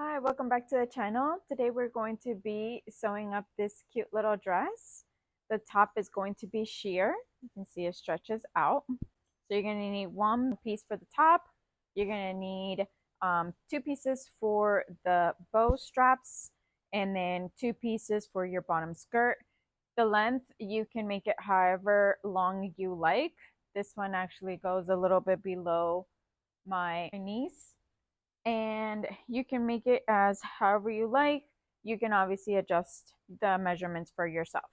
Hi, welcome back to the channel. Today we're going to be sewing up this cute little dress. The top is going to be sheer. You can see it stretches out. So you're going to need one piece for the top. You're going to need two pieces for the bow straps and then two pieces for your bottom skirt. The length, you can make it however long you like. This one actually goes a little bit below my knees, and you can make it as however you like. You can obviously adjust the measurements for yourself.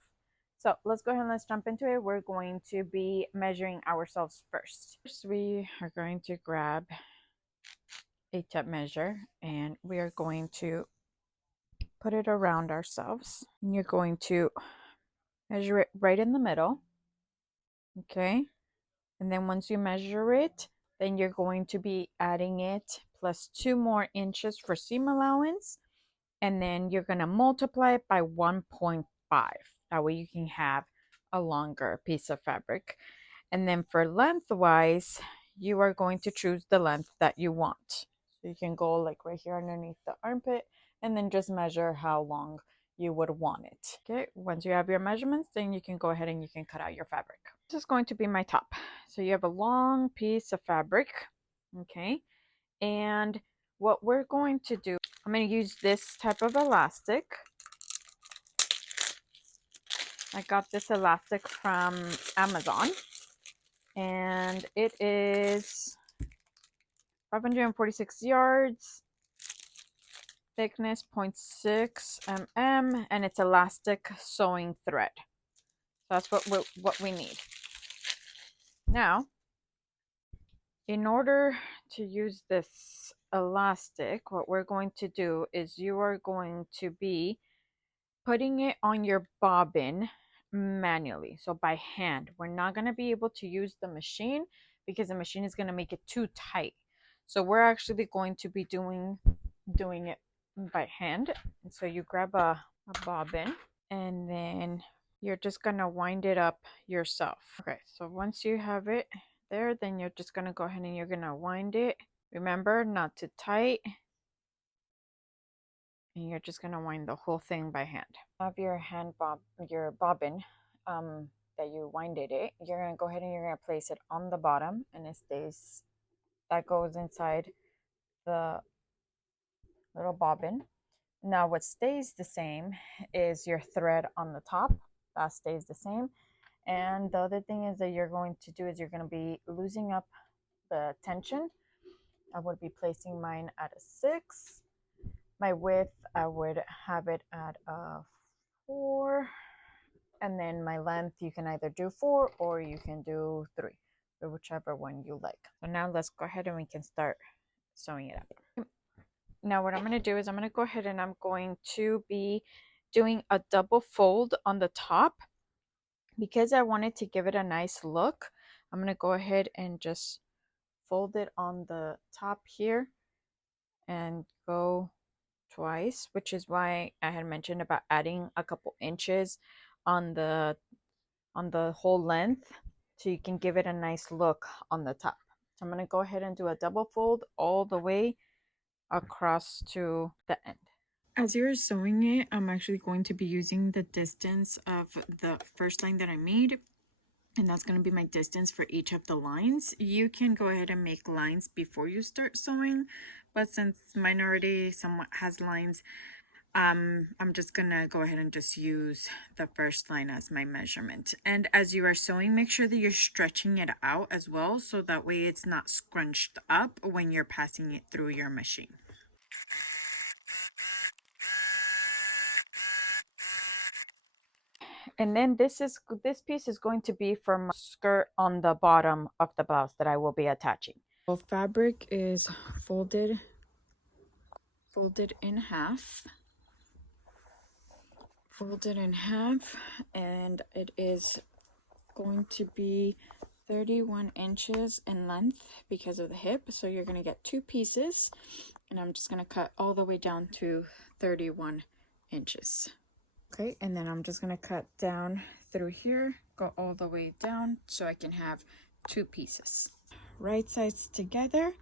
So let's go ahead and let's jump into it. We're going to be measuring ourselves first. First, we are going to grab a tape measure and we are going to put it around ourselves. And you're going to measure it right in the middle. Okay. And then once you measure it, then you're going to be adding it plus 2 more inches for seam allowance. And then you're going to multiply it by 1.5. That way you can have a longer piece of fabric. And then for lengthwise, you are going to choose the length that you want. So you can go like right here underneath the armpit and then just measure how long you would want it. Okay, once you have your measurements, then you can go ahead and you can cut out your fabric. This is going to be my top. So you have a long piece of fabric, okay? And what we're going to do, I'm going to use this type of elastic. I got this elastic from Amazon and it is 546 yards, thickness 0.6 mm, and it's elastic sewing thread. That's what we need. Now, in order to use this elastic, what we're going to do is you are going to be putting it on your bobbin manually, so by hand. We're not going to be able to use the machine because the machine is going to make it too tight. So we're actually going to be doing it by hand. And so you grab a bobbin and then you're just going to wind it up yourself. Okay, so once you have it there, then you're just going to go ahead and you're going to wind it. Remember, not too tight. And you're just going to wind the whole thing by hand. Have your bobbin that you winded it. You're going to go ahead and you're going to place it on the bottom, and that goes inside the little bobbin. Now what stays the same is your thread on the top. That stays the same. And the other thing is that you're going to do is you're going to be loosening up the tension. I would be placing mine at a 6. My width, I would have it at a 4. And then my length, you can either do 4 or you can do 3, or whichever one you like. So now let's go ahead and we can start sewing it up. Now what I'm going to do is I'm going to go ahead and I'm going to be doing a double fold on the top. Because I wanted to give it a nice look, I'm going to go ahead and just fold it on the top here and go twice, which is why I had mentioned about adding a couple inches on the whole length so you can give it a nice look on the top. So I'm going to go ahead and do a double fold all the way across to the end. As you're sewing it, I'm actually going to be using the distance of the first line that I made, and that's going to be my distance for each of the lines. You can go ahead and make lines before you start sewing, but since mine already somewhat has lines, I'm just gonna go ahead and just use the first line as my measurement. And as you are sewing, make sure that you're stretching it out as well, so that way it's not scrunched up when you're passing it through your machine. And then this piece is going to be for my skirt on the bottom of the blouse that I will be attaching. So fabric is folded in half. Folded in half, and it is going to be 31 inches in length because of the hip. So you're going to get 2 pieces, and I'm just going to cut all the way down to 31 inches. Okay, and then I'm just going to cut down through here, go all the way down so I can have 2 pieces. Right sides together,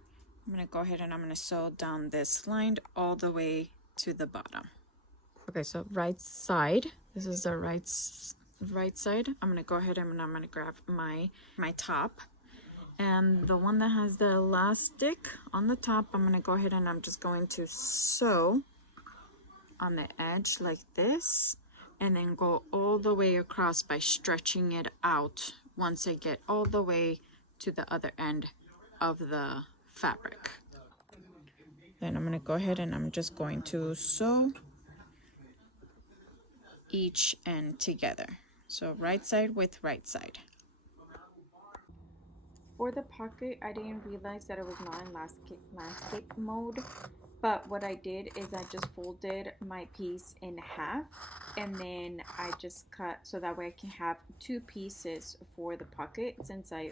I'm going to go ahead and I'm going to sew down this line all the way to the bottom. Okay, so right side, this is the right side. I'm going to go ahead and I'm going to grab my top, and the one that has the elastic on the top, I'm going to go ahead and I'm just going to sew on the edge like this, and then go all the way across by stretching it out once I get all the way to the other end of the fabric. Then I'm going to go ahead and I'm just going to sew each end together. So right side with right side. For the pocket, I didn't realize that it was not in landscape mode, but what I did is I just folded my piece in half, and then I just cut so that way I can have two pieces for the pocket, since I'm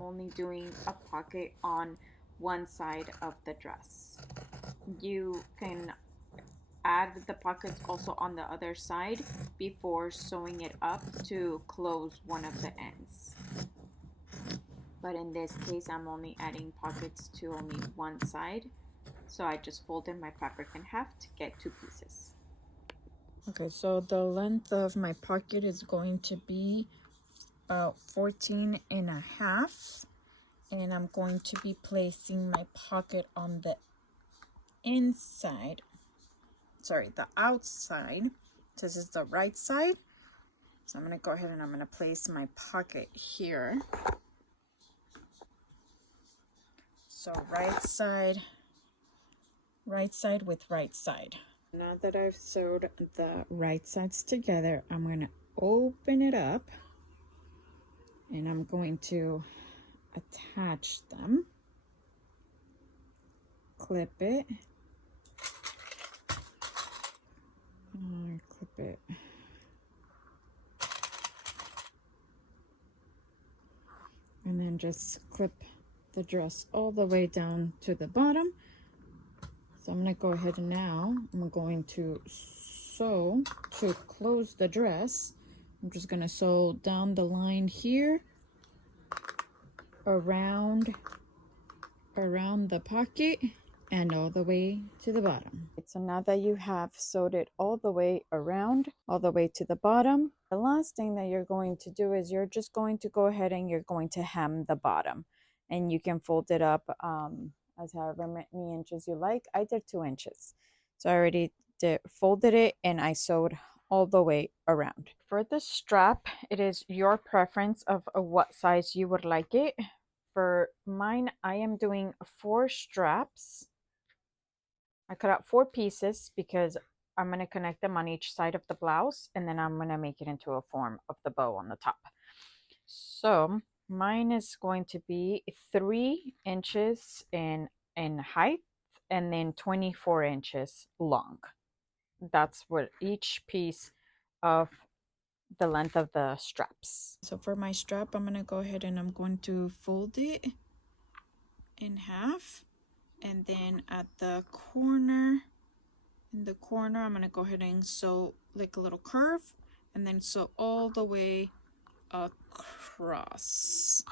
only doing a pocket on one side of the dress. You can add the pockets also on the other side before sewing it up to close one of the ends. But in this case, I'm only adding pockets to only one side. So I just folded my fabric in half to get two pieces. Okay, so the length of my pocket is going to be about 14 and a half. And I'm going to be placing my pocket on the inside. Sorry, the outside. This is the right side. So I'm going to go ahead and I'm going to place my pocket here. So right side with right side. Now that I've sewed the right sides together, I'm going to open it up and I'm going to attach them. Clip it. Clip it. And then just clip the dress all the way down to the bottom. So I'm going to go ahead and now I'm going to sew to close the dress. I'm just going to sew down the line here around the pocket and all the way to the bottom. So now that you have sewed it all the way around, all the way to the bottom, the last thing that you're going to do is you're just going to go ahead and you're going to hem the bottom, and you can fold it up as however many inches you like. I did 2 inches, so I already folded it and I sewed all the way around. For the strap, it is your preference of what size you would like it. For mine, I am doing 4 straps. I cut out 4 pieces because I'm going to connect them on each side of the blouse, and then I'm going to make it into a form of the bow on the top. So mine is going to be 3 inches in height and then 24 inches long. That's what each piece of the length of the straps. So for my strap, I'm going to go ahead and I'm going to fold it in half, and then at the corner, I'm going to go ahead and sew like a little curve, and then sew all the way across,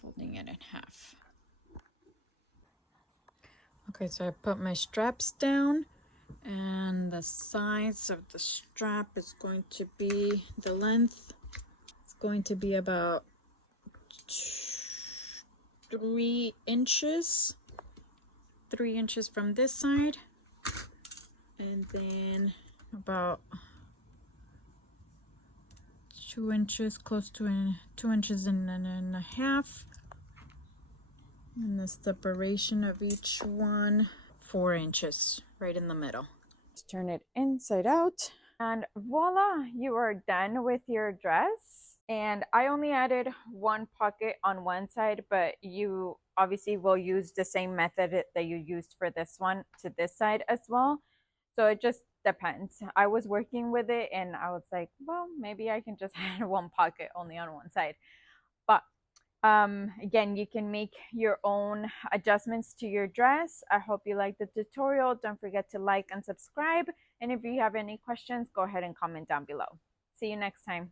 folding it in half. Okay, so I put my straps down, and the size of the strap is going to be, the length is going to be about 3 inches. 3 inches from this side, and then about 2 inches, close to 2 inches and a half. And the separation of each one, 4 inches right in the middle. Let's turn it inside out, and voila, you are done with your dress. And I only added 1 pocket on one side, but you obviously will use the same method that you used for this one to this side as well. So it just depends. I was working with it and I was like, well, maybe I can just add 1 pocket only on one side. But again, you can make your own adjustments to your dress. I hope you liked the tutorial. Don't forget to like and subscribe. And if you have any questions, go ahead and comment down below. See you next time.